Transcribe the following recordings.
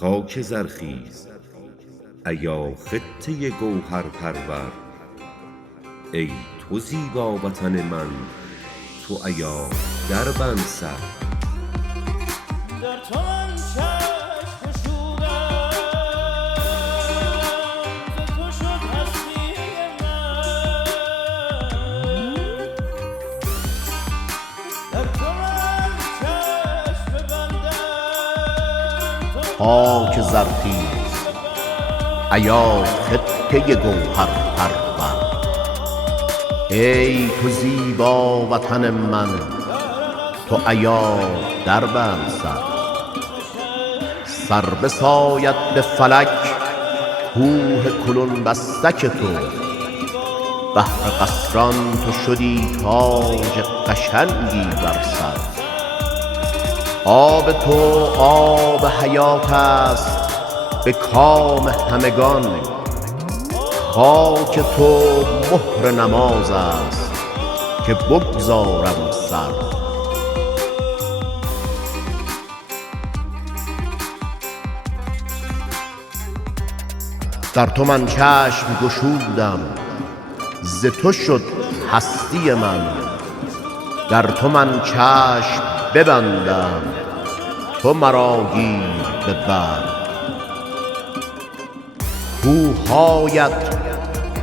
خاک زرخیز ایا خطه گوهر پرور، ای تو زیبا وطن من تو ایا دربند سر. در تو من چشم گشودم، ز تو شد هستی من. در تو من چشم ببندم، خاک زرخیز ایا خطه گوهر پرور، ای تو زیبا وطن من تو ایا دربند سر. سر بساید به فلک کوه کنون بستک تو، بهر قصران تو شدی تاج قشنگی بر سر. آب تو آب حیات است به کام همگان، خاک تو مهر نماز است که بگذارم سر. در تو من چشم گشودم، ز تو شد هستی من. در تو من چشم ببندم، تو مرا گیر به بر. کوه‌هایت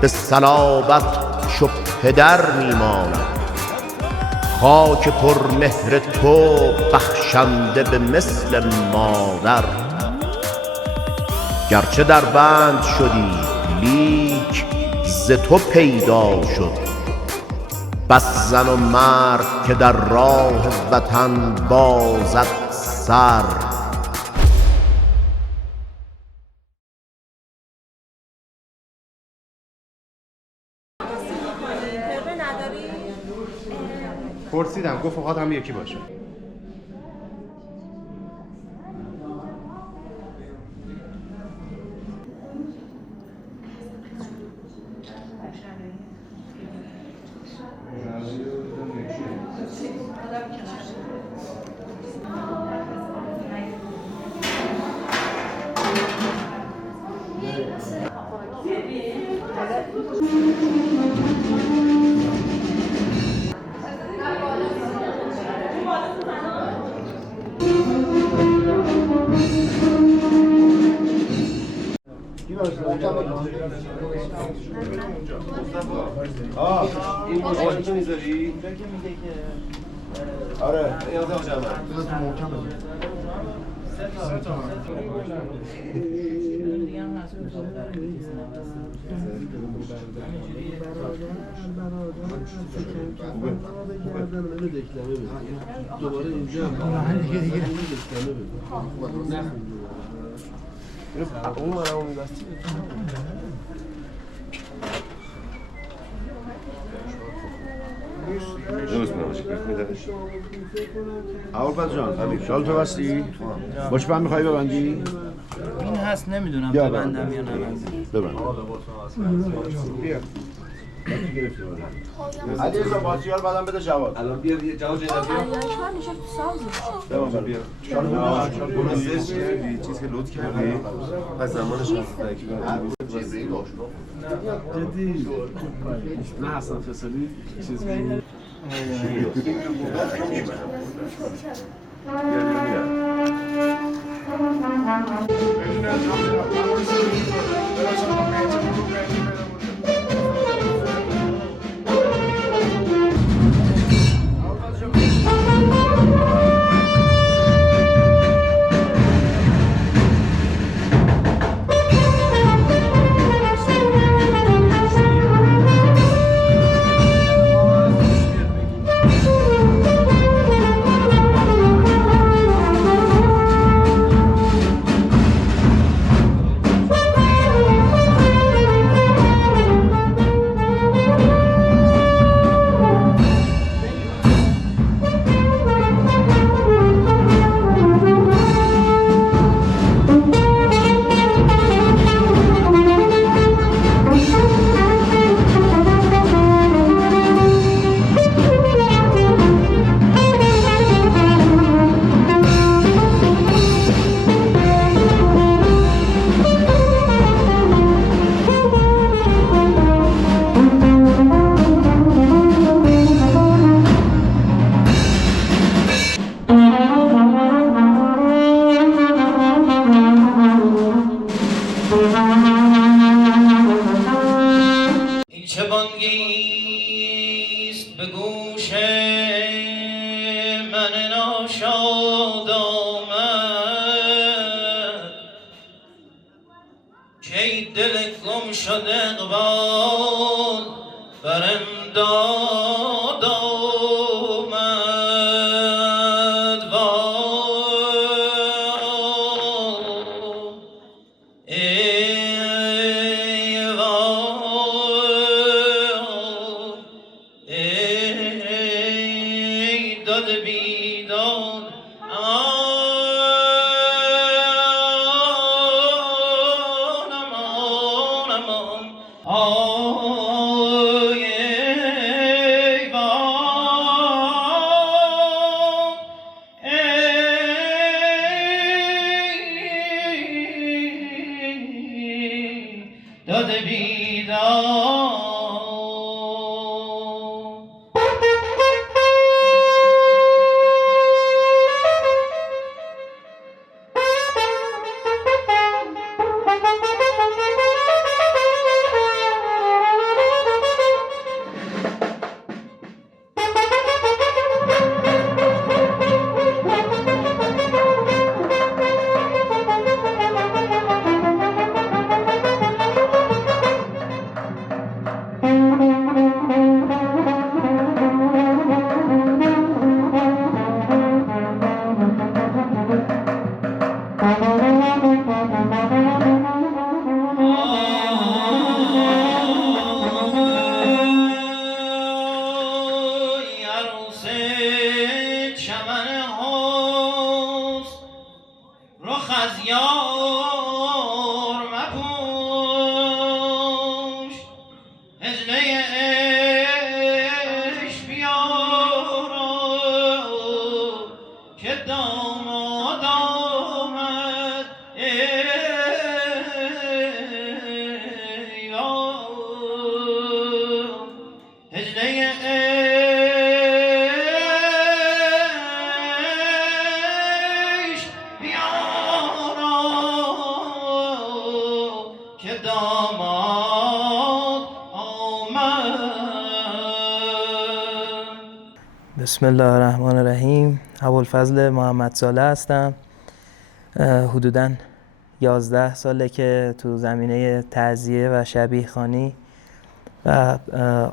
به صلابت چو پدر می‌ماند، خاک پرمهر تو بخشنده به مثل مادر. گرچه در بند شدی لیک ز تو پیدا شد، بس زن و مرد که در راه وطن بازد سر. پرسیدم گفت فقط هم یکی باشه. این موضوعی که میذاری؟ آره این آزه آجامه دوباره اینجا اون مرا اون دستی درست اول جان شال تو بستی؟ باش من میخوایی ببندی؟ این هست نمیدونم ببندم یا نبندم. ببند. بیا. علیرضا باتریال بعدم بده جواد. الان بیا جواد جای بیا بیا شال برو سرچ کردی چیز که لود کردی پس زمانش هست جبری داشت جدی نه حسن فسالی چیز بگیم شاد آمد که دل گم شده اقبال بر امداد آمد ای داد بیداد داد بیداد از یار مپوش هجله عشق بیارا که داماد آمد ای هجله بسم الله الرحمن الرحیم. ابوالفضل محمد صالح هستم. حدوداً 11 ساله که تو زمینه تعزیه و شبیه خوانی و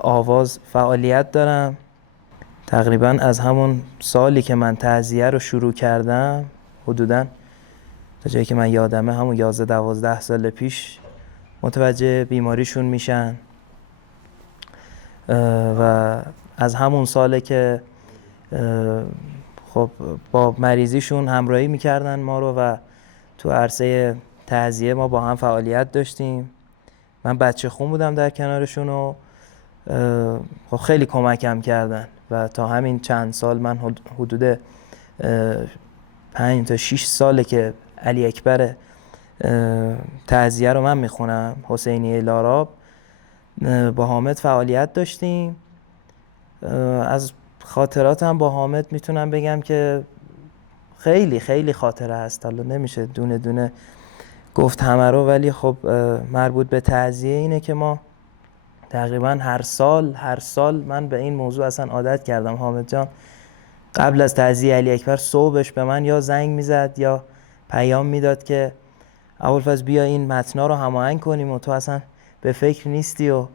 آواز فعالیت دارم. تقریباً از همون سالی که من تعزیه رو شروع کردم، حدوداً تا جایی که من یادمه همون 11-12 سال پیش متوجه بیماریشون میشن و از همون ساله که خب با مریضیشون همراهی میکردن ما رو و تو عرصه تعزیه ما با هم فعالیت داشتیم. من بچه خون بودم در کنارشون و خب خیلی کمکم کردن و تا همین چند سال من حدود 5 تا 6 ساله که علی اکبر تعزیه رو من میخونم، حسینیه لاراب، با حامد فعالیت داشتیم. از خاطراتم با حامد میتونم بگم که خیلی خیلی خاطره هست، حالا نمیشه دونه دونه گفت همه رو، ولی خب مربوط به تعزیه اینه که ما تقریبا هر سال من به این موضوع اصلا عادت کردم. حامد جان قبل از تعزیه علی اکبر صبحش به من یا زنگ میزد یا پیام میداد که ابوالفضل بیا این متنا رو هماهنگ کنیم و تو اصلا به فکر نیستی و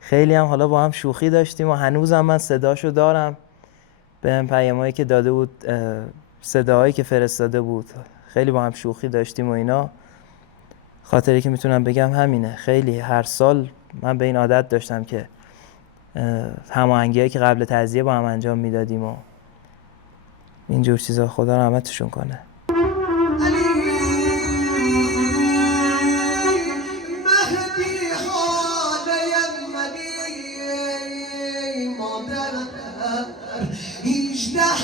خیلی هم حالا با هم شوخی داشتیم و هنوزم من صداشو دارم، به هم پیامایی که داده بود، صداهایی که فرستاده بود، خیلی با هم شوخی داشتیم و اینا. خاطری که میتونم بگم همینه. خیلی هر سال من به این عادت داشتم که هماهنگیایی که قبل تعزیه با هم انجام میدادیم و اینجور چیزا. خدا رحمتشون کنه.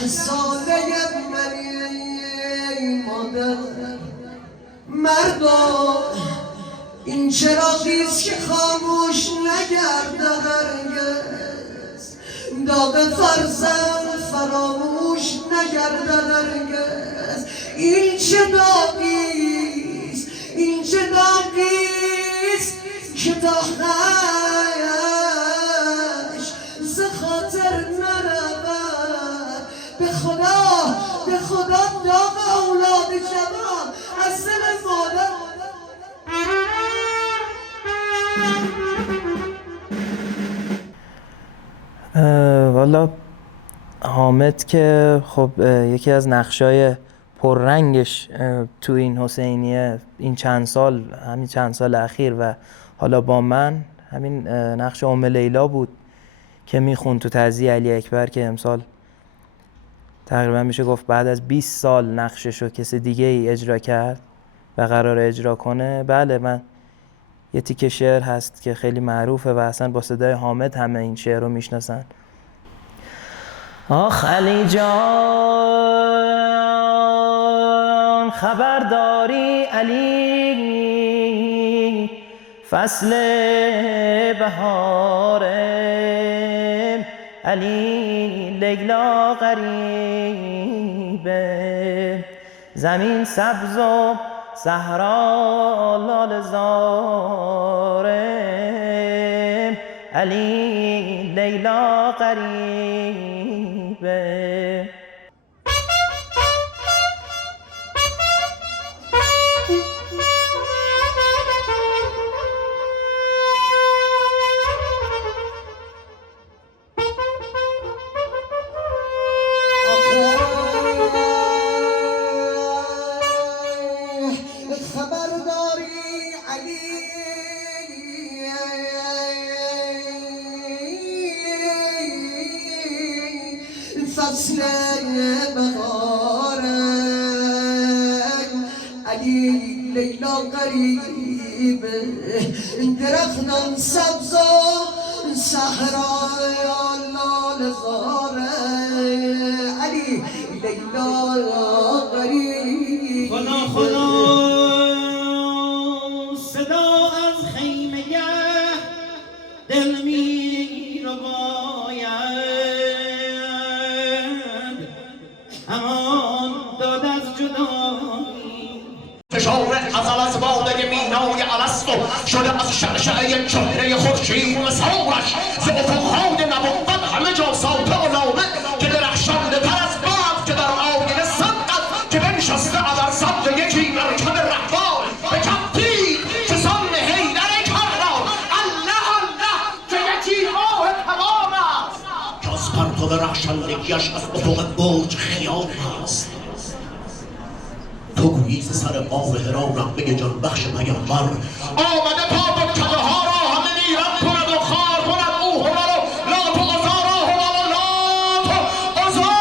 ساله منی مادر مردم این چراغیست که خاموش نگرده هرگز، داغ فرزند فراموش نگرده هرگز. این چه داغیست، این چه داغیست که داغش ز خاطر نرود. به خدا به حالا حامد که خب یکی از نقشای پررنگش تو این حسینیه این همین چند سال اخیر و حالا با من همین نقش ام لیلا بود که میخوند تو تعزیه علی اکبر که امسال تقریبا میشه گفت بعد از 20 سال نقششو کسی دیگه ای اجرا کرد و قرار اجرا کنه. بله، من یه تیکه شعر هست که خیلی معروفه و اصلا با صدای حامد همه این شعر رو میشناسن. آخ علی جان خبرداری علی فصل بهاره، علی لیلا غریبه زمین سبز و صحرا لاله زاره، علی لیلا غریبه. فصل بهاره، علی لیلا غریبه درختان سبز و صحرای لاله زاره، علی لیلا غریبه. خدا خدا صدا از خیمه دل می رو باید، امان داد از جدایی فشار ازل از باده مینای الستو شده از شعشعه چهره خورشید مسارش ز افقهای نبوت همه جا ساطع و نامه که درخشنده تر از باد که در آینه صدقت که بنشسته ابر صد یکی مرکب رهبان به کفتید که سان حیدر کرران. الله الله که یکی ماه تمام است که از پرتو رخشندگیش از افق برج خیال است. تو گویی ز سر ماه هرا نغمه جان بخش پیامبر آمده پا کده ها را همه نیرم کند و خار کند او هما رو لات و عزارا هما و لات و عزارا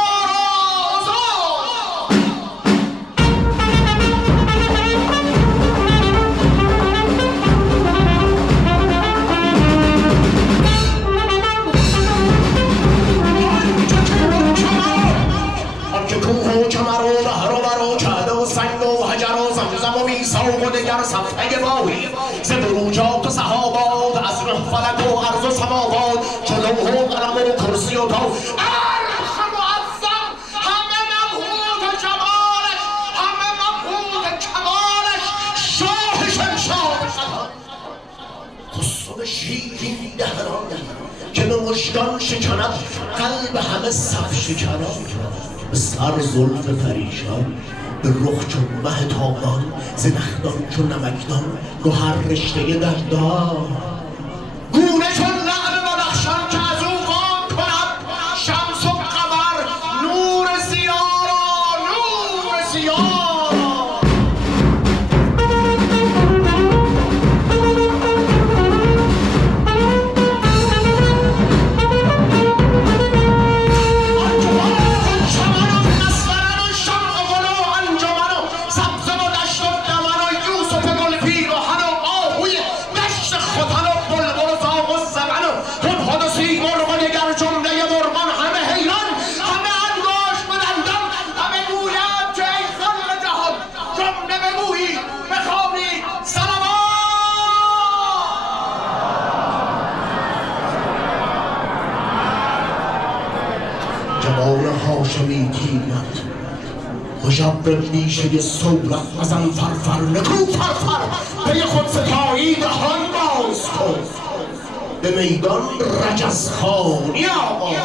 آنکه کوه و کمر و بحر و بر و کعبه و سنگ و حجر و زمزم و میثاق و دگر صفحه باهی ز بروجات و سحابات از نه فلک و ارض و سماوات چو لوح و قلم و کرسی و تاو عرش معظم همه مبهوت جمالش همه مبهوت کمالش شاه شمشاد خسرو شیرین دهران که به مژگان شکند قلب همه صف شکران به سر زلف پریشان به رخ چون مه تابان ز نخدان چون نمکدان گهر رشته دندان گونه چون لعل بدخشان که از او وام کند شمس و قمر نور ضیا را نور ضیا را. جمال هاشمی تیرت هژبر بیشه صورت ازن فرفر نکو فرفر پی خود ستایی دهان باز کن به میدان رجزخوانی آغاز.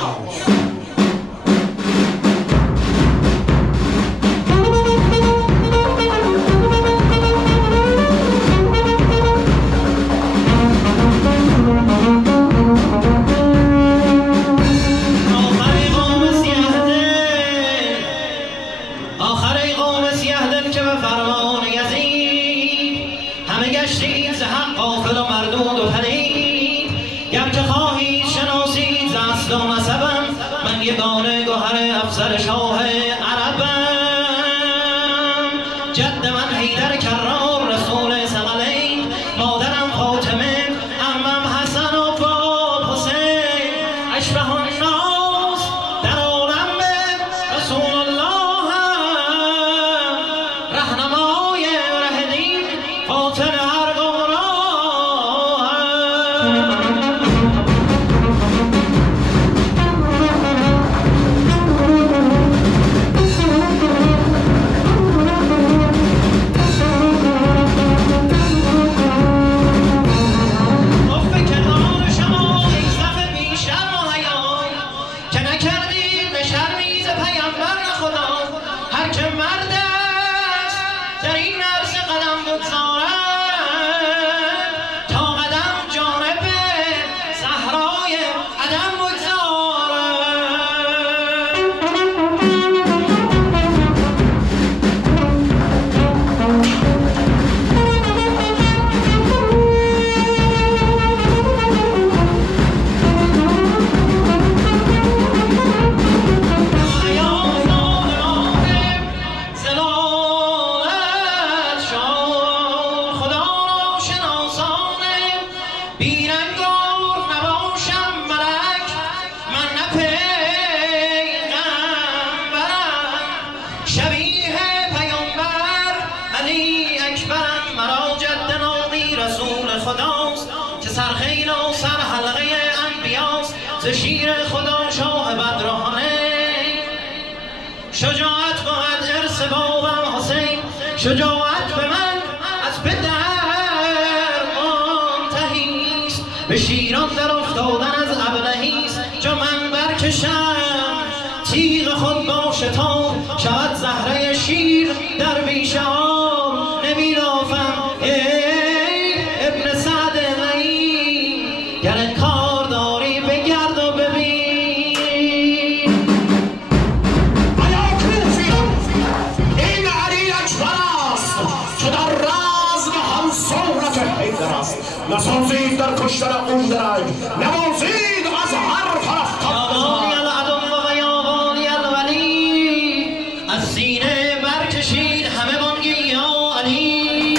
آمد آخر ای قوم سیه دل که به فرمان یزید همه گشتید ز حق غافل و مردود و پلید. گر که خواهید شناسید ز اصل و نسبم من یگانه گهر افسر شاه عربم. جد من حیدر کرار رسول ثقلین، مادرم فاطمه، عمم حسن و باب حسین. اشبه الناس در عالم به رسول الله رهنمای ره دین فاتن هر گمراه. سرخیل و سر حلقه انبیاست ز شیر خدا شاه بدرانه. شجاعت بود ارث بابم حسین، شجاعت به من از پدر منتهیست. به شیران در افتادن از ابلهیست، چو من برکشم تیغ خود با شتاب شود زهره شیر در بیشام. نمی رافم ابن سعد نعیم، گر کار داری بگرد و ببین. آیا کوفیان این علی اکبر است که در رزم هم صورت حیدر است. نسازید در کشتن اون درنگ، نوازید از هر طرف یابانی العدو و یابانی الولی. از سینه برکشید همه بانگی یا علی.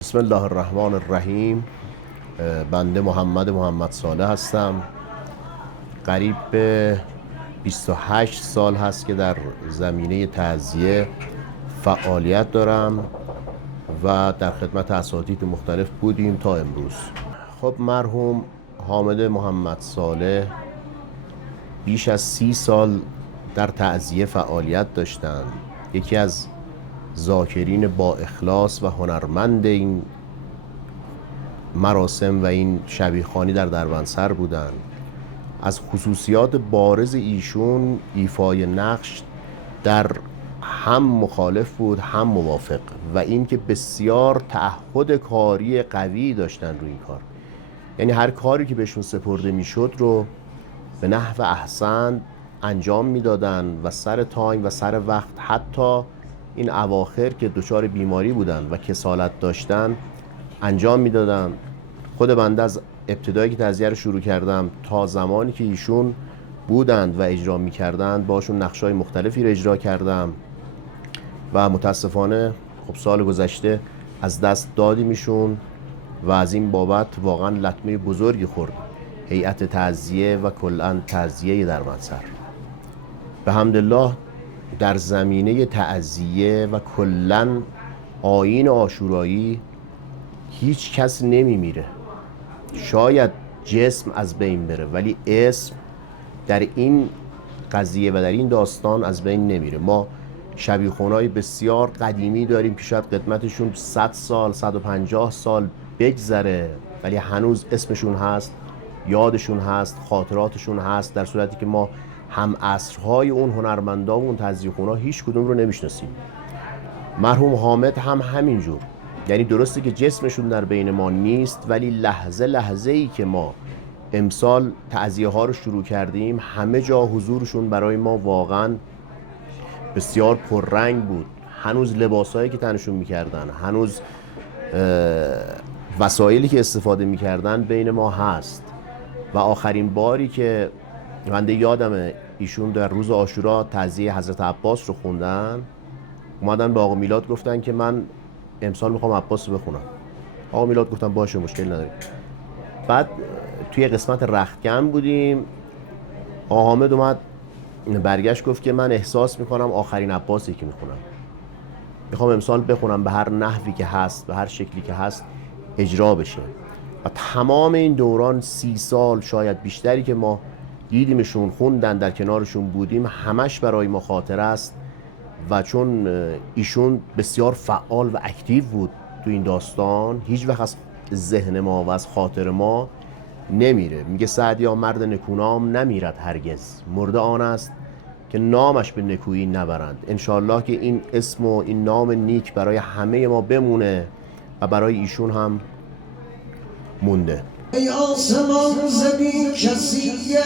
بسم الله الرحمن الرحیم. بنده محمد صالح هستم. قریب به 28 سال هست که در زمینه تعزیه فعالیت دارم و در خدمت اساتید مختلف بودیم تا امروز. خب مرحوم حامد محمد صالح بیش از 30 سال در تعزیه فعالیت داشتند. یکی از ذاکرین با اخلاص و هنرمند این مراسم و این شبیخوانی در دروانسر بودند. از خصوصیات بارز ایشون ایفای نقش در هم مخالف بود هم موافق و اینکه بسیار تعهد کاری قوی داشتن روی این کار. یعنی هر کاری که بهشون سپرده میشد رو به نحو احسن انجام میدادن و سر تایم و سر وقت. حتی این اواخر که دچار بیماری بودن و کسالت داشتن انجام میدادن. خود بنده از ابتدایی که تعزیه رو شروع کردم تا زمانی که ایشون بودند و اجرا میکردند باشون نقشای مختلفی رو اجرا کردم و متاسفانه خب سال گذشته از دست دادیم ایشون و از این بابت واقعا لطمه بزرگی خورد هیئت تعزیه و کلاً تعزیه درمنصر. به حمدالله در زمینه تعزیه و کلاً آیین عاشورایی هیچ کس نمیمیره. شاید جسم از بین بره ولی اسم در این قضیه و در این داستان از بین نمیره. ما شبیخونای بسیار قدیمی داریم که شاید قدمتشون 100 سال 150 سال بگذره ولی هنوز اسمشون هست، یادشون هست، خاطراتشون هست، در صورتی که ما هم عصرهای اون هنرمندا و اون تعزیه‌خونا هیچ کدوم رو نمیشناسیم. مرحوم حامد هم همینجور یعنی درسته که جسمشون در بین ما نیست، ولی لحظه لحظه ای که ما امسال تعزیه ها رو شروع کردیم همه جا حضورشون برای ما واقعا بسیار پررنگ بود. هنوز لباسایی که تنشون میکردن، هنوز وسایلی که استفاده میکردن بین ما هست. و آخرین باری که بنده یادمه ایشون در روز عاشورا تعزیه حضرت عباس رو خوندن، اومدن به آقا میلاد گفتن که من امسال میخوام عباس رو بخونم. آقا میلاد گفتن باشه مشکل نداریم. بعد توی قسمت رختکن بودیم، آقا حامد اومد برگشت گفت که من احساس میکنم آخرین عباسی که میخونم، میخوام امسال بخونم به هر نحوی که هست، به هر شکلی که هست اجرا بشه. و تمام این دوران 30 سال شاید بیشتری که ما دیدیمشون، خوندن، در کنارشون بودیم، همش برای ما خاطره است. و چون ایشون بسیار فعال و اکتیو بود تو این داستان، هیچ وقت از ذهن ما و از خاطر ما نمیره. میگه سعدیا مرد نکونام نمیرد هرگز، مرده آن است که نامش به نکویی نبرند. انشالله که این اسم و این نام نیک برای همه ما بمونه و برای ایشون هم مونده. ای آسمان زمین کسیه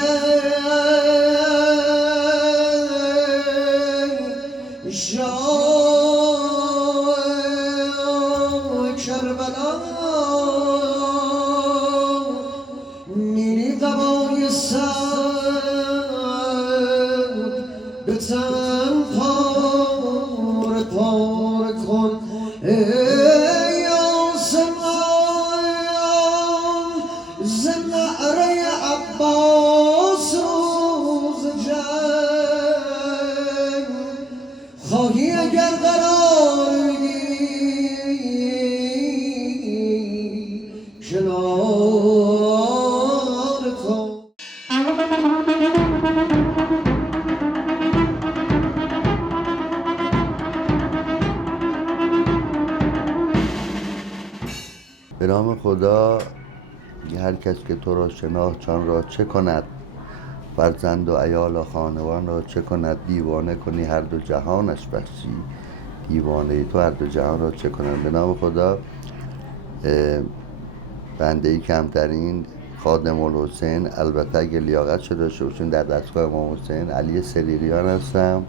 شاه کربلا میری قبای سر به تن پار پار کن. ای آسمان زنعره عباس روز جنگ خواهی اگر قرار بگیری کنار کن. به نام خدا. هر کس که تو را شناخت جان را چه کند، فرزند و عیال و خانوان را چه کند. دیوانه کنی هر دو جهانش بخشی، دیوانه تو هر دو جهان را چه کند. به نام خدا. بنده کمترین خادم الحسین، البته اگه لیاقت شده داشته باشین در دستگاه امام حسین، علی سریریان هستم.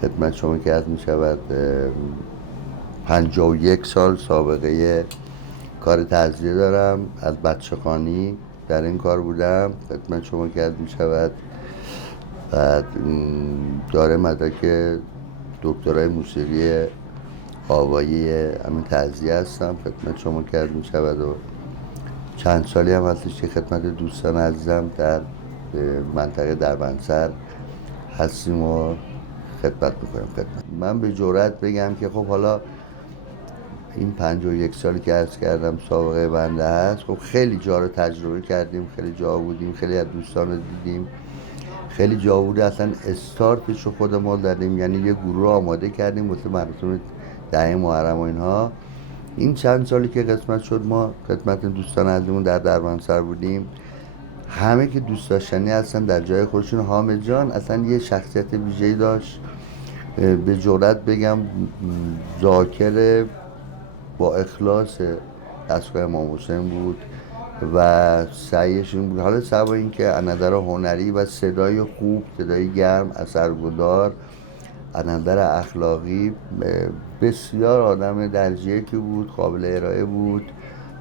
خدمت شما که عرض می شود 51 سال سابقه کار تعزیه دارم. از بچه‌خوانی در این کار بودم. خدمت شما که عرض می شود. بعد داره مدرک دکترای موسیقی آوایی همین تعزیه هستم. خدمت شما که عرض می شود. و چند سالی هم هستش که خدمت دوستان عزیزم در منطقه دربندسر هستیم و خدمت میکنیم. من به جرئت بگم که خب حالا این 51 سالی که عرض کردم سابقه بنده هست، خب خیلی جا رو تجربه کردیم، خیلی جا بودیم، خیلی از دوستان رو دیدیم، خیلی جا بوده اصلا استارتش رو خود ما دادیم. یعنی یه گروه آماده کردیم واسه مراسم 10 محرم و اینها. این چند سالی که قسمت شد ما خدمت دوستان عزیزمون در دربندسر بودیم، همه که دوست داشتنی هستن در جای خودشون. حامد جان اصلا یه شخصیت ویژه‌ای داشت. به جرئت بگم ذاکر با اخلاص دستگاه امام حسین بود و سعیش این بود. حالا سوا این که از نظر هنری و صدای خوب، صدای گرم، اثرگذار، از نظر اخلاقی بسیار آدم درجه‌ای که بود، قابل ارائه بود،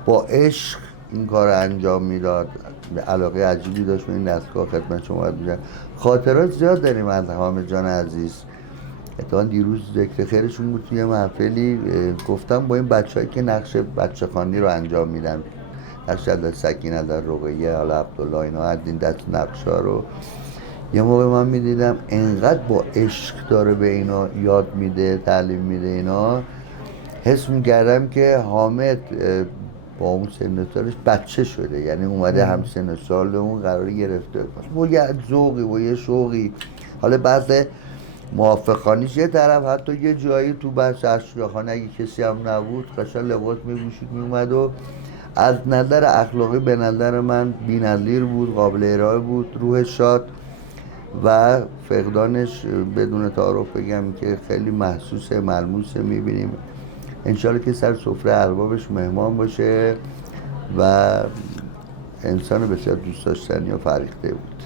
با عشق این کار رو انجام میداد. علاقه عجیبی داشت به این دستگاه. خدمت شما میگم خاطرات زیاد داریم از حامد جان عزیز. اتفاقا دیروز ذکر خیرشون بود توی محفلی، گفتم با این بچه‌ای که نقش بچه‌خوانی رو انجام میدن، نقش از سکینه، در رقیه، حالا عبدالله، اینا از این دست نقشا رو یه موقع من میدیدم انقدر با عشق داره به اینا یاد میده، تعلیم میده. اینا حس میکردم که حامد با اون سن سالش بچه شده، یعنی اومده هم سن سال اون قرار گرفته با یه ذوقی و یه شوقی. حالا بعض موافقانیش یه طرف، حتی یه جایی تو بحث اشیاخانه اگه کسی هم نبود قشنگ لباس میپوشید میومد و از نظر اخلاقی به نظر من بی‌نظیر بود، قابل ارائه بود. روح شاد و فقدانش بدون تعارف بگم که خیلی محسوسه، ملموسه. میبینیم انشالله که سر سفره اربابش مهمان باشه و انسان بسیار دوست داشتنی و فرهیخته بود.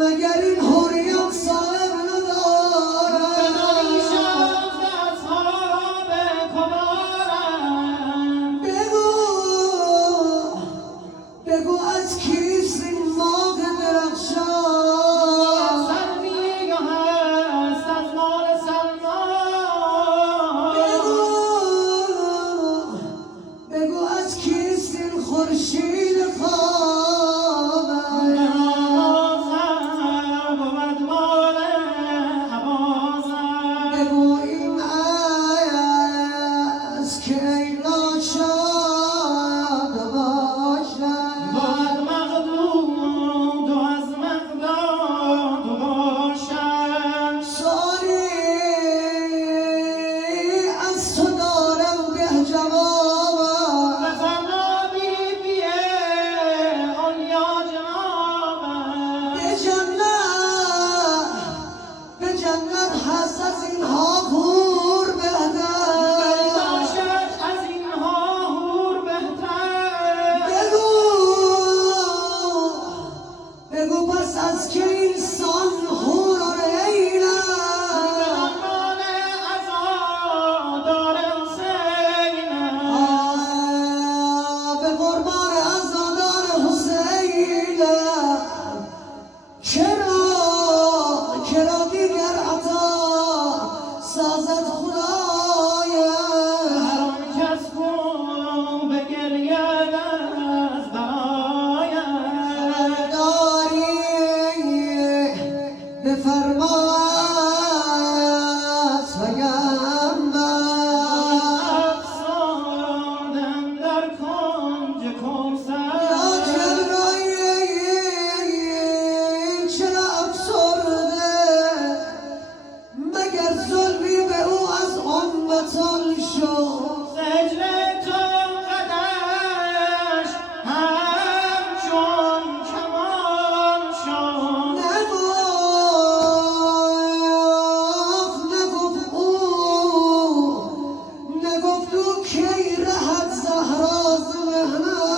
مگر این حریان صاحب ندارد بگو از کیست این ماه درخشان بگو از کیست این خورشید خواب بگو این از که ایلا شاد باشد سالی از تو دارم به جواب به جنت هست از اینها حور بهتر بگو پس از که انسان حور و به قربان عزادار حسین چرا دیگر عطا سازد خدای داری به فرمایت یا جبرائیل چرا افسرده مگر ظلمی به او از امتان شد نگفت او کی رهد زهرا ز مهنت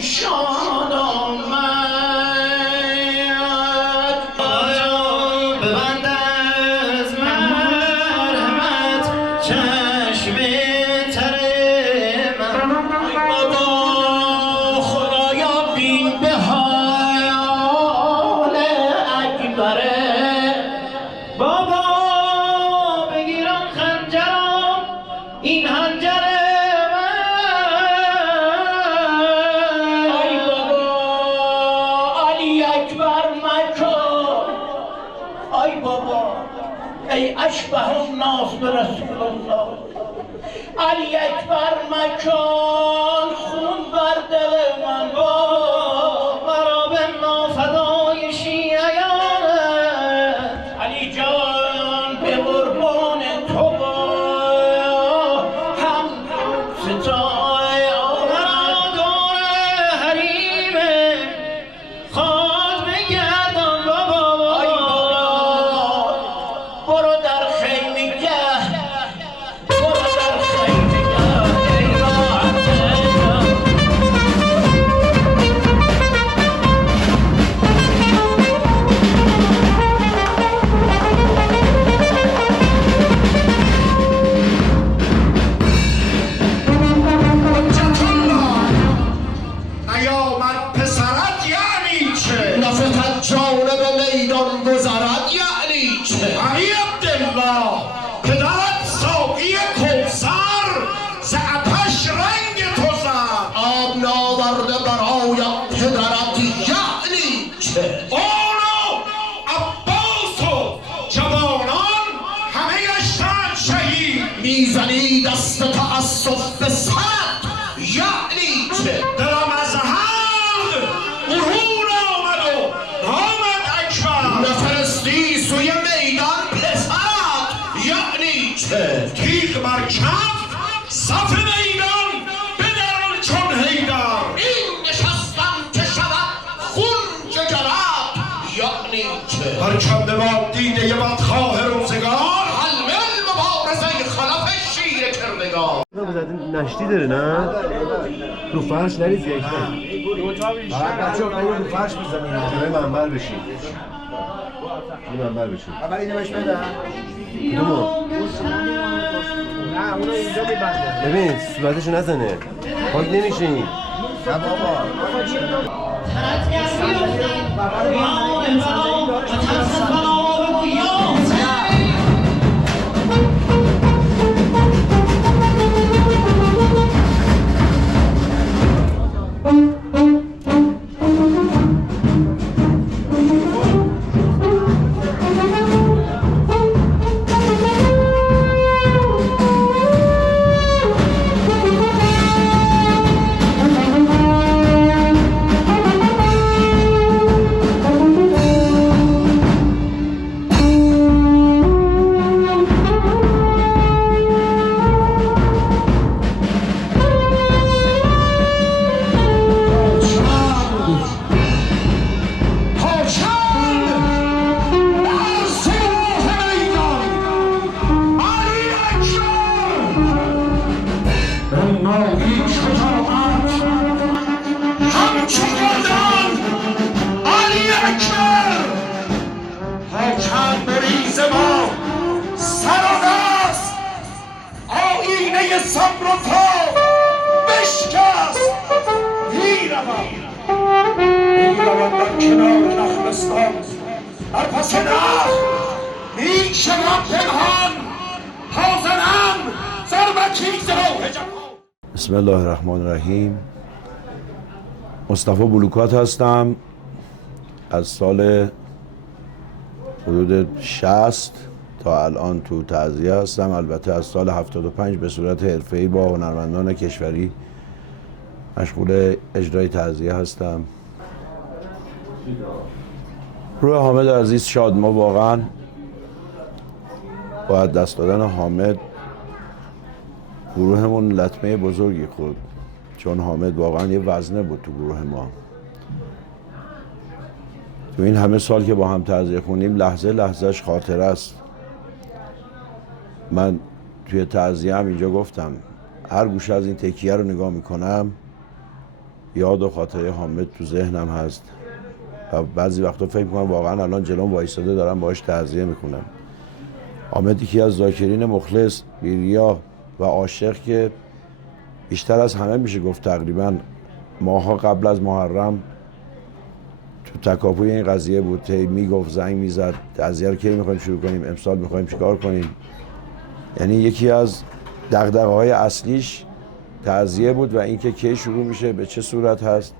شاد آمد ببند از مرحمت چشم تر من بابا خدایا بین به حال اکبره بابا بگیرم خنجرم این خنجر من ای اشبه الناس به رسول الله. علی اکبر مکان خون بر دل من با مرا به نافدای شیعیانت. علی جان به قربان تو با هم ستای مرا دور حریم خواهد بگردان بابا. برو در خیمگه نیامد پسرت یعنی چه؟ نفتت جانب میدان گذرد یعنی چه؟ علی عبدالله پدرت ساقی کوثر ز آتش رنگ تو زد. آب ناورده برای پدرت یعنی چه؟ اونو عباس و جوانان همه گشتند شهید. میزنی دست تأسف به سرت یعنی چه؟ دلم از حلق برون آمد و آمد اکبر. نفرستی سوی میدان پسرت یعنی چه؟ تیغ بر کف صف میدان بدران چون حیدر. این نشستم که شود خون جگرت یعنی چه؟ پرچم بباد دیده بدخواه روزگار. حلم المبارزه خلف شیر کردگار. نشتی داره نه؟ رو فرش نریز یک بچه ها رو فرش بزنیم جلوی منبر بشیم. جلوی منبر بشیم. اول اینو بهش بدم. کدومو؟ نه اونو اینجا میبنده. ببین صورتشو نزنه. پاک نمیشین. نه بابا. صبر و تا بشکست میروم در کنار نخلستان در پس نخل میشوم پنهان تا زنم ضربتی ز راه جهان. بسم الله الرحمن الرحیم. مصطفی بلوکات هستم. از سال حدود 60 تا الان تو تعزیه هستم. البته از سال 75 به صورت حرفه‌ای با هنرمندان کشوری مشغول اجرای تعزیه هستم. روح حامد عزیز شاد. ما واقعا با دست دادن حامد گروهمون لطمه بزرگی خورد، چون حامد واقعا یه وزنه بود تو گروه ما. تو این همه سال که با هم تعزیه خونیم لحظه لحظهش خاطره است. من توی تعزیه هم اینجا گفتم هر گوشه از این تکیه رو نگاه میکنم یاد و خاطره حامد تو ذهنم هست و بعضی وقتا فکر میکنم واقعا الان جلوم وایساده دارم باهاش تعزیه میکنم. حامد یکی از ذاکرین مخلص، بی‌ریا و عاشق که بیشتر از همه میشه گفت تقریبا ماها قبل از محرم تو تکاپوی این قضیه بود. میگفت، زنگ میزد، تعزیه رو کی میخوایم شروع کنیم، امسال میخوایم چیکار کنیم. یعنی یکی از دغدغه‌های اصلیش تعزیه بود و اینکه کی شروع میشه، به چه صورت هست،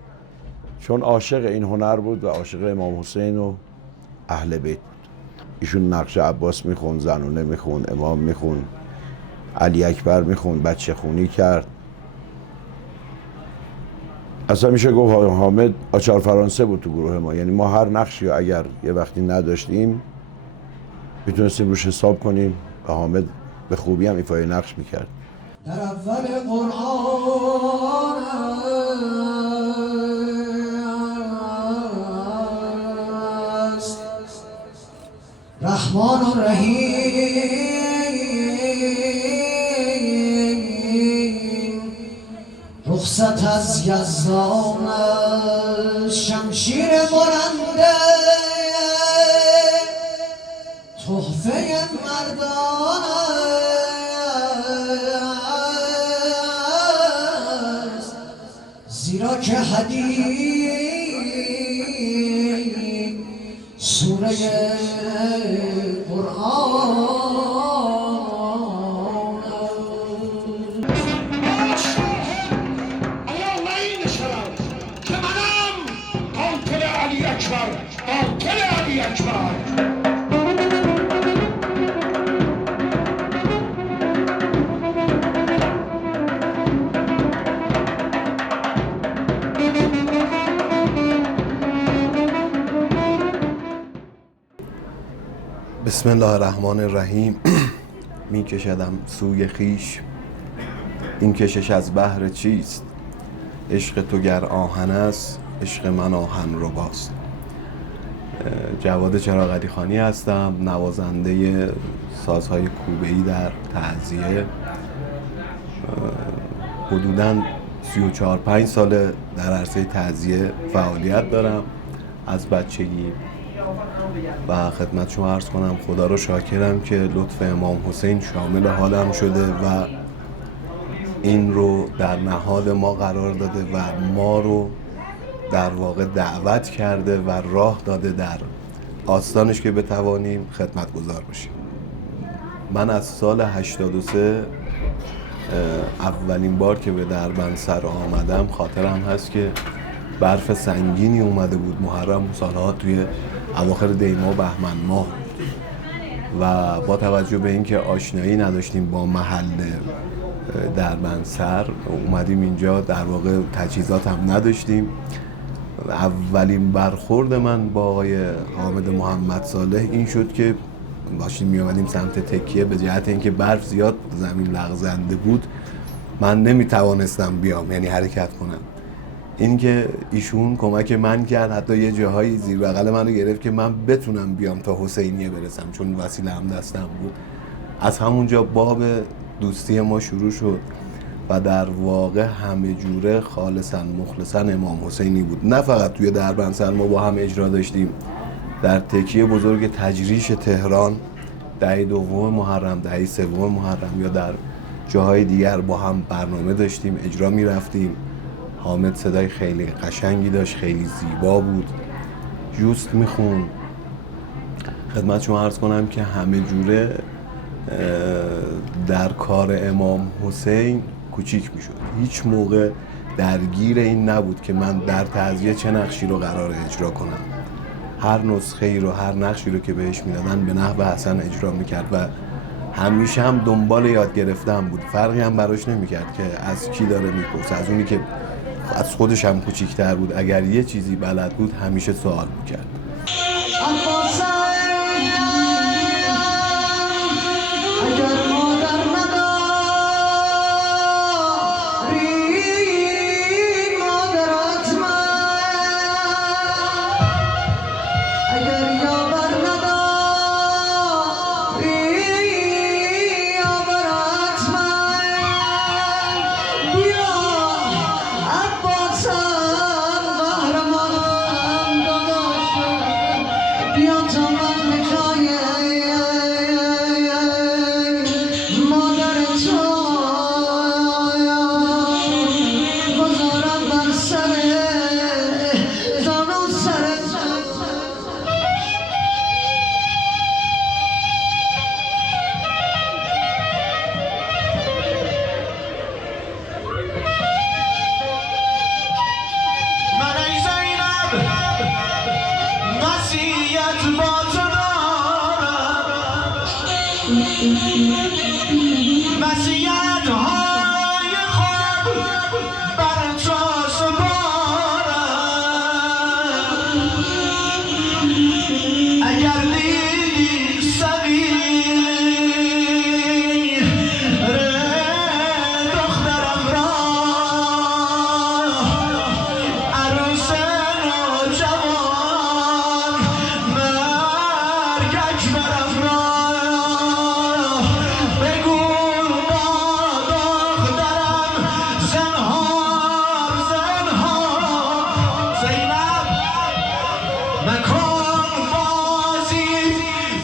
چون عاشق این هنر بود و عاشق امام حسین و اهل بیت بود. ایشون نقش عباس میخون، زنونه میخون، امام میخون، علی اکبر میخون، بچه خونی کرد. اصلا میشه گفت حامد آچار فرانسه بود تو گروه ما. یعنی ما هر نقشی اگر یه وقتی نداشتیم میتونستیم روش حساب کنیم و حامد به خوبی هم ایفای نقش میکرد. در اول قرآن است رحمان و رحیم، رخصت از یزدان شمشیر برنده، تحفه مردان است، زیرا که حدید سوره قرآن که منم قاتل علی اکبر، قاتل علی اکبر. بسم الله الرحمن الرحیم. می کشدم سوی خیش، این کشش از بحر چیست؟ عشق تو گر آهن است، عشق من آهن رباست. جواد چراغ علیخانی هستم، نوازنده سازهای کوبه‌ای در تعزیه. حدوداً 34-5 ساله در عرصه تعزیه فعالیت دارم از بچگی و خدمت شما عرض کنم خدا رو شاکرم که لطف امام حسین شامل حالم شده و این رو در نهاد ما قرار داده و ما رو در واقع دعوت کرده و راه داده در آستانش که بتوانیم خدمتگزار باشیم. من از سال 83 اولین بار که به دربندسر آمدم خاطرم هست که برف سنگینی اومده بود محرم، سالها توی اواخر دی‌ماه و بهمن ماه، و با توجه به اینکه آشنایی نداشتیم با محل دربندسر اومدیم اینجا، در واقع تجهیزات هم نداشتیم. اولین برخورد من با آقای حامد محمد صالح این شد که داشتیم می‌آمدیم سمت تکیه، به جهت اینکه برف زیاد زمین لغزنده بود من نمیتوانستم بیام، یعنی حرکت کنم. این که ایشون کمک من کرد، حتی یه جاهایی زیر بغل منو گرفت که من بتونم بیام تا حسینیه برسم، چون وسیله هم دستم بود. از همونجا باب دوستی ما شروع شد و در واقع همه جوره خالصا مخلصا امام حسینی بود. نه فقط توی دربندسر ما با هم اجرا داشتیم، در تکیه بزرگ تجریش تهران دهه دوم محرم، دهه سوم محرم، یا در جاهای دیگر با هم برنامه داشتیم، اجرا می رفتیم. حامد صدای خیلی قشنگی داشت، خیلی زیبا بود، جوست میخون. خدمت شما عرض کنم که همه جوره در کار امام حسین کوچیک میشد. هیچ موقع درگیر این نبود که من در تعزیه چه نقشی رو قرار اجرا کنم. هر نسخه ای رو، هر نقشی رو که بهش میدادن به نحو حسن اجرا میکرد و همیشه هم دنبال یاد گرفتن بود. فرقی هم براش نمیکرد که از کی داره میپرسه، از اونی که از خودش هم کوچیک‌تر بود. اگر یه چیزی بلد بود همیشه سوال میکرد. وصیت های خود بر تو سپارم اگر دیدی صغیر دخترم را عروس نوجوان مرگ اکبرم را بگو با دخترم زنهار زینب مکن بازی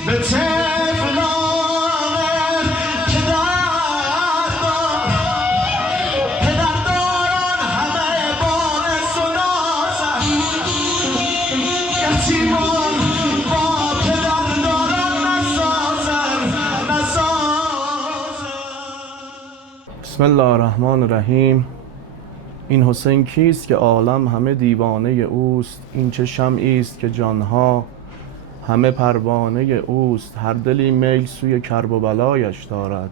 به طفلان پدرداران همه باعث و نازن یتیمان با پدرداران نسازن بسم الله الرحمن الرحیم. این حسین کیست که عالم همه دیوانه اوست؟ این چه شمعی است که جانها همه پروانه اوست؟ هر دلی میل سوی کرب و بلایش دارد،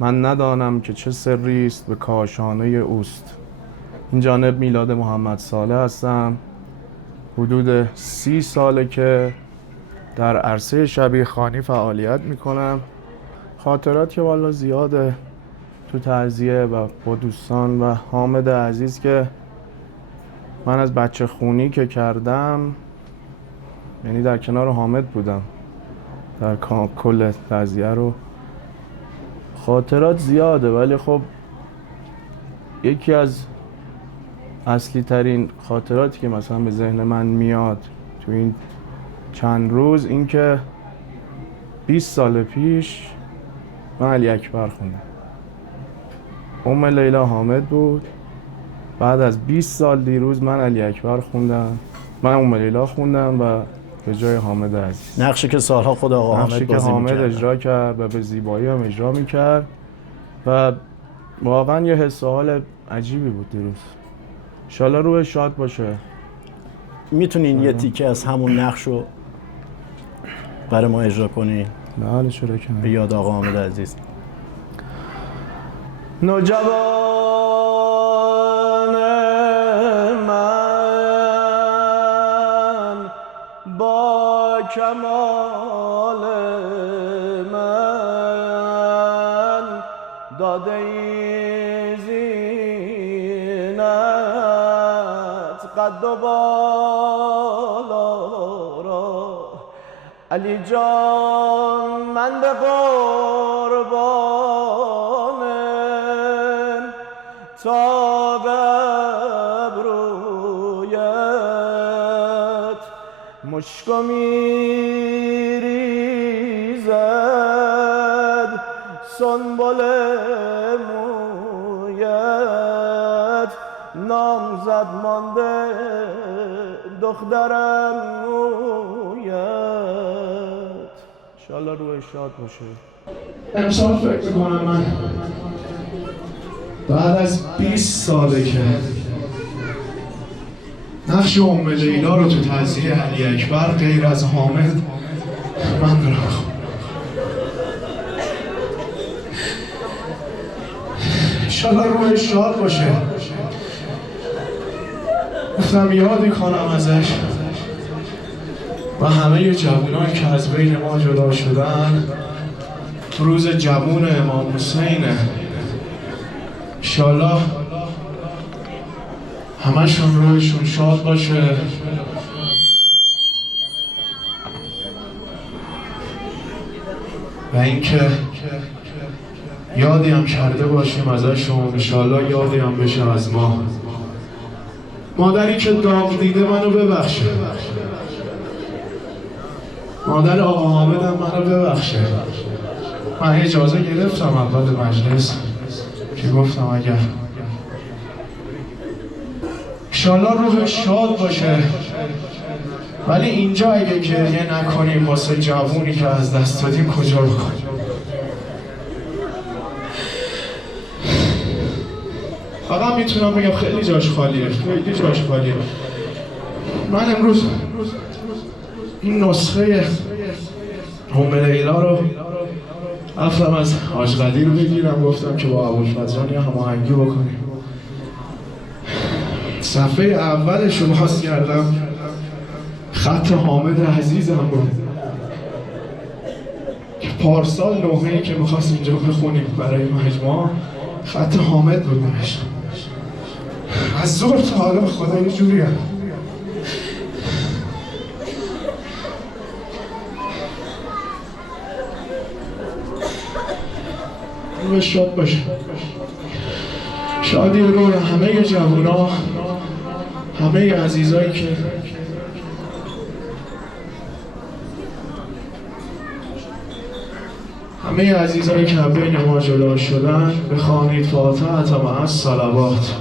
من ندانم که چه سری است به کاشانه اوست. این جانب میلاد محمد صالح هستم. حدود 30 ساله که در عرصه شبیه خانی فعالیت میکنم. خاطرات که والا زیاده تو تعزیه و با دوستان و حامد عزیز که من از بچه خونی که کردم، یعنی در کنار حامد بودم در کل تعزیه رو. خاطرات زیاده ولی خب یکی از اصلی ترین خاطراتی که مثلا به ذهن من میاد تو این چند روز این که 20 سال پیش من علی اکبر خوندم. ام لیلا حامد بود. بعد از 20 سال دیروز من علی اکبر خوندم، من ام لیلا خوندم و به جای حامد عزیز. نقشی که سالها خود آقا حامد بازی حامد می‌کرد. اجرا کرد و به زیبایی هم اجرا میکرد و واقعا یه حس و حال عجیبی بود دیروز. انشالله روح شاد باشه. میتونین یه تیکه از همون نقش رو برای ما اجرا کنین؟ بله چرا که نه. به یاد آقا حامد عزیز. نوجوان من با کمال من داده ای زینت قد و بالا را علی جان من به قربان تا ابرویت مشک و میریزد سنبل مویت نامزد مانده دخترم مویت. انشالله روح شاد باشه. امسال فکر میکنم من بعد از 20 ساله که نقش ام لیلا رو تو تعزیه علی اکبر غیر از حامد من دارم. انشالله روح شاد باشه. گفتم یادی کنم ازش و همه جوانان که از بین ما جدا شدن. روز جوون امام حسینه. انشالله همشون روحشون شاد باشه. و اینکه یادی هم کرده باشیم ازشون، انشالله یادی هم بشه از ما. مادری که داغ دیده منو ببخشه، مادر آقا حامد هم منو ببخشه. من اجازه گرفتم اول مجلس که گفتم اگر انشالله روح شاد باشه، ولی اینجا اگه گریه نکنیم واسه جوونی که از دست دادیم کجا بکنیم؟ فقط میتونم بگم خیلی جاش خالیه، خیلی جاش خالیه. من امروز این نسخه ام لیلا رو رفتم از حاج قدیر بگیرم، گفتم که با ابوالفضلان یه هماهنگی بکنیم. صفحه اولش رو باز کردم، خط حامد عزیزم بود که پارسال نوحه‌ای که میخواست اینجا بخونیم برای مجموعه خط حامد بود نوشتم. از ظهر تا حالا خدا یه جوری هم روح شاد باشه. شادی روح همه جوونا، همه عزیزایی که همه عزیزایی که بین ما جدا شدن، بخوانید فاتحه مع الصلوات.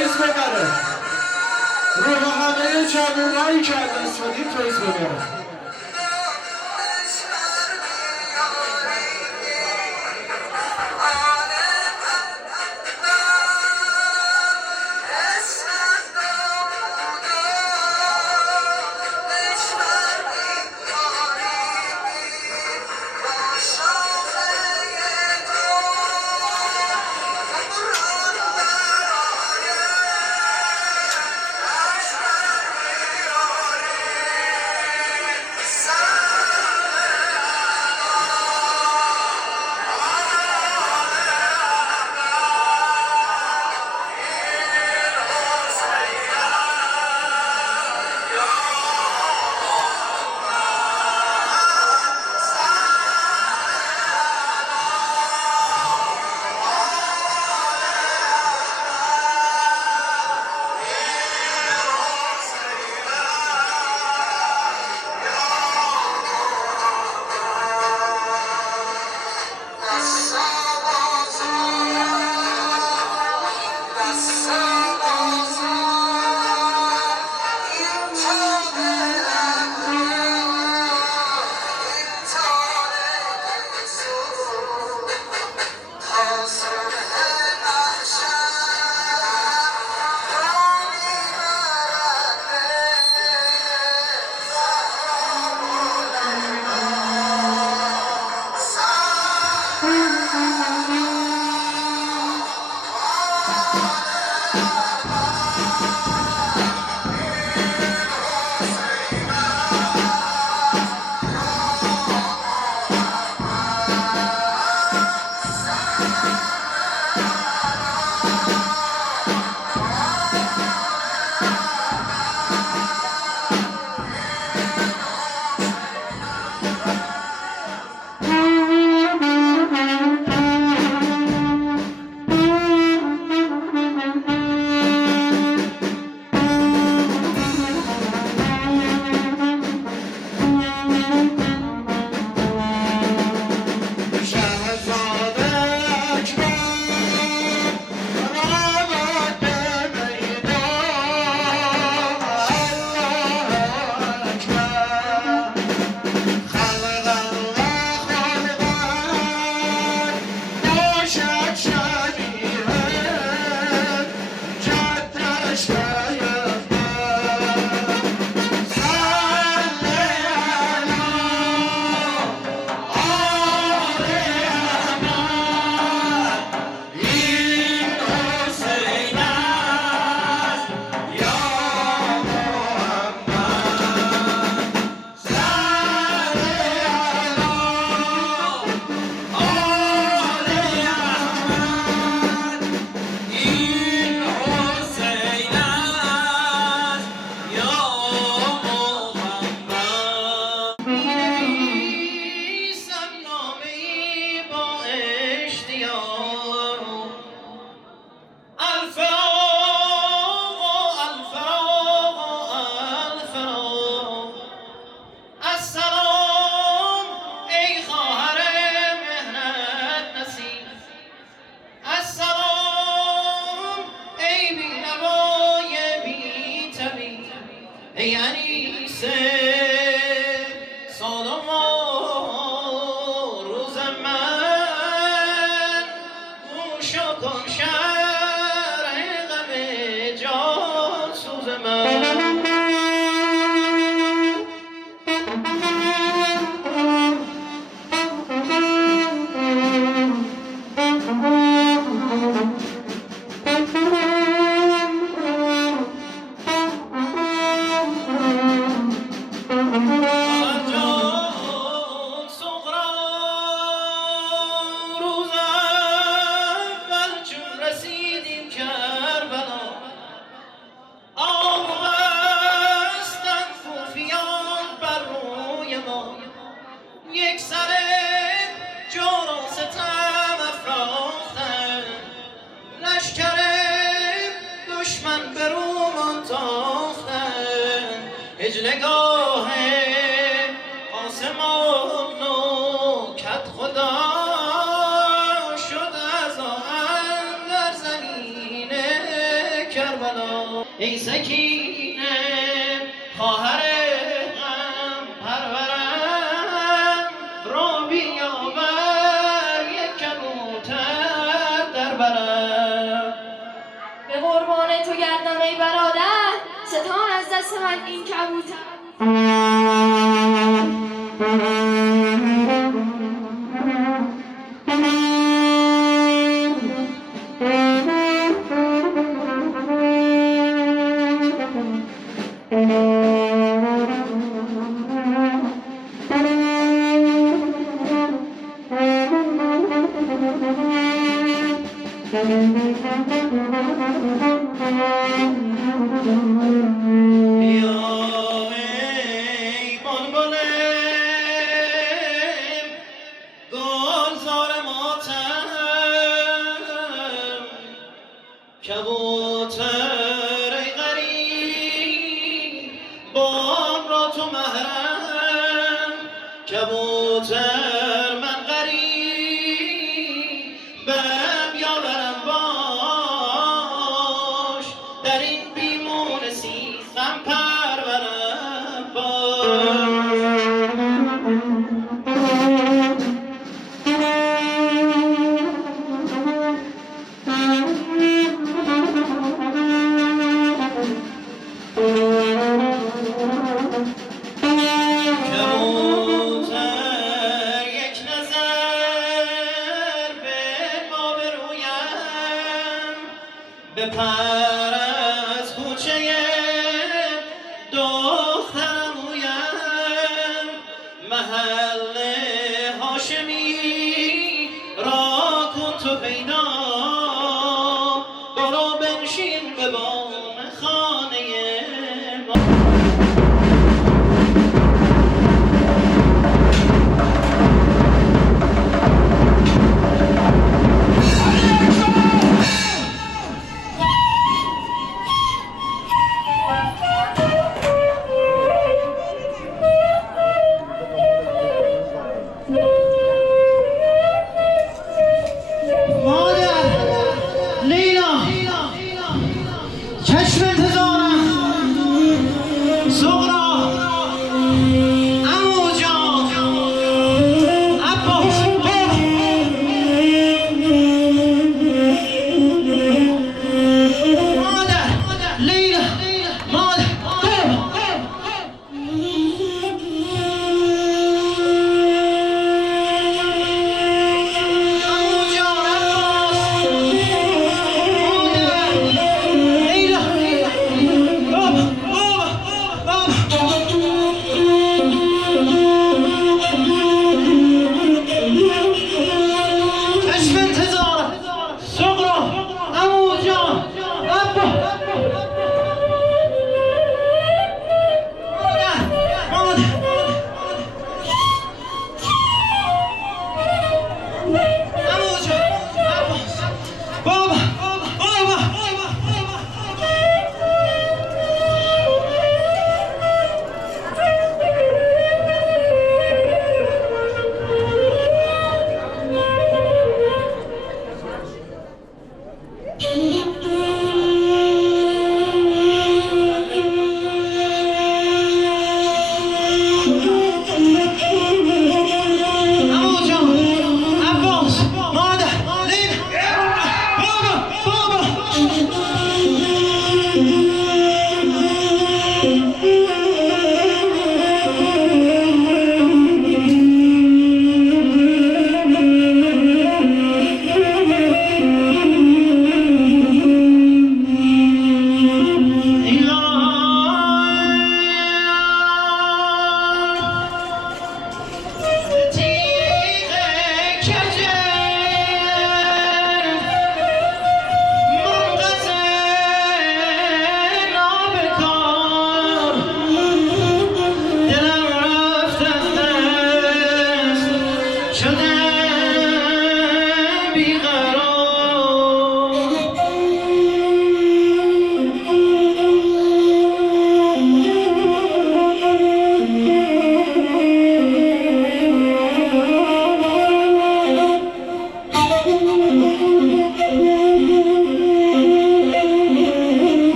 فیض ببره، روح همه جوانایی که از دست دادیم فیض ببره.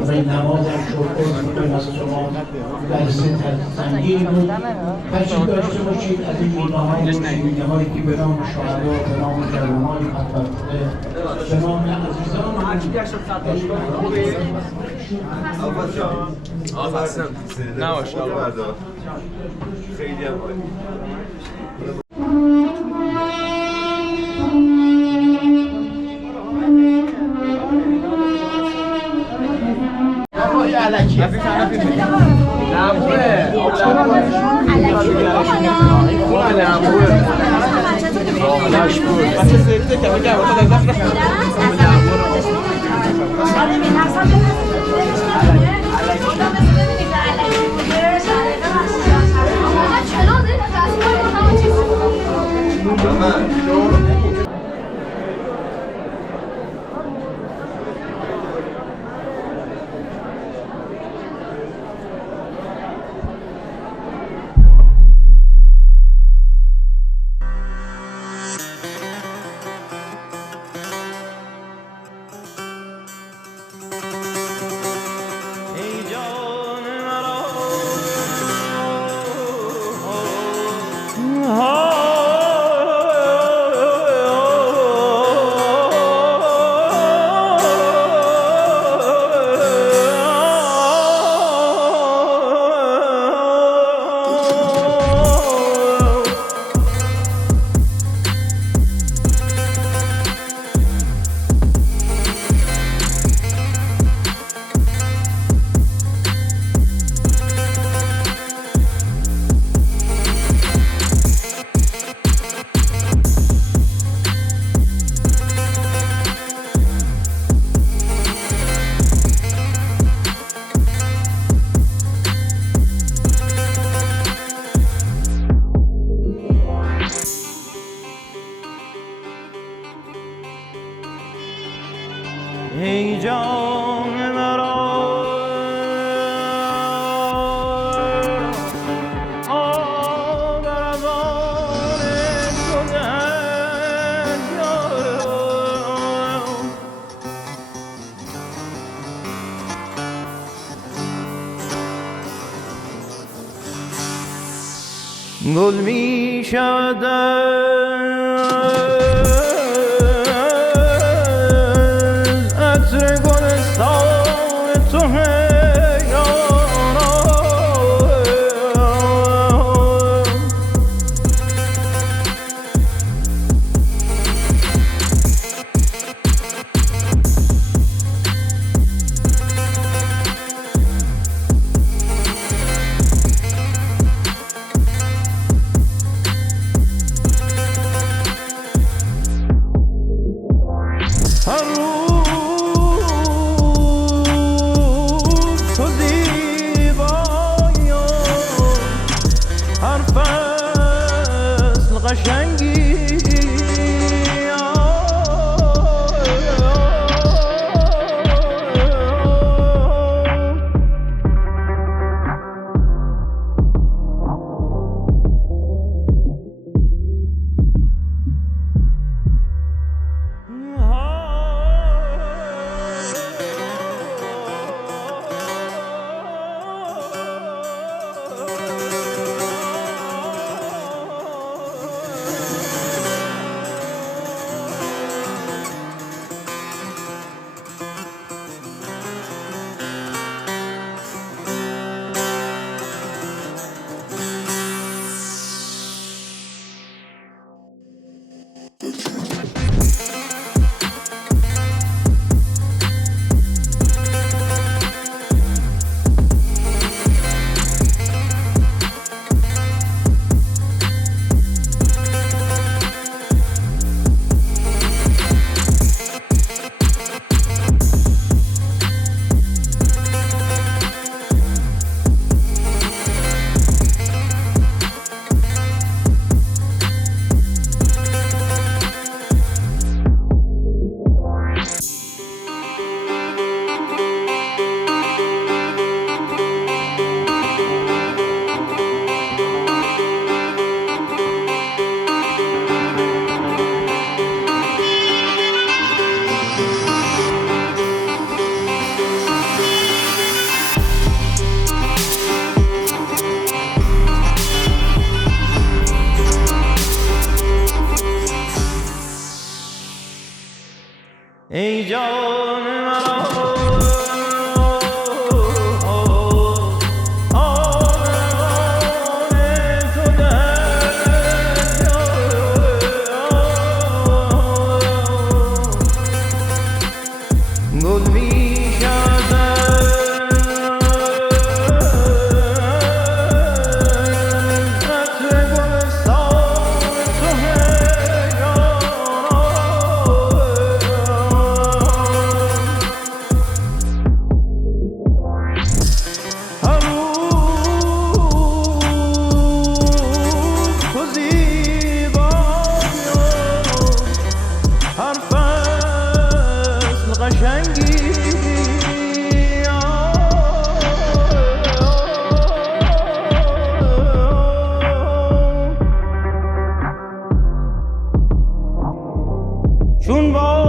موقع نمازم شد کنیم از شما در سنگین بود تشریف داشته باشید از این میدانهای موسیقی هایی که به نام شهدا به نام جوانهای خطرفته به نام عزیزان نباشه خیلی هم ای جان مرا گل می شود از عطر گلستان تو چون با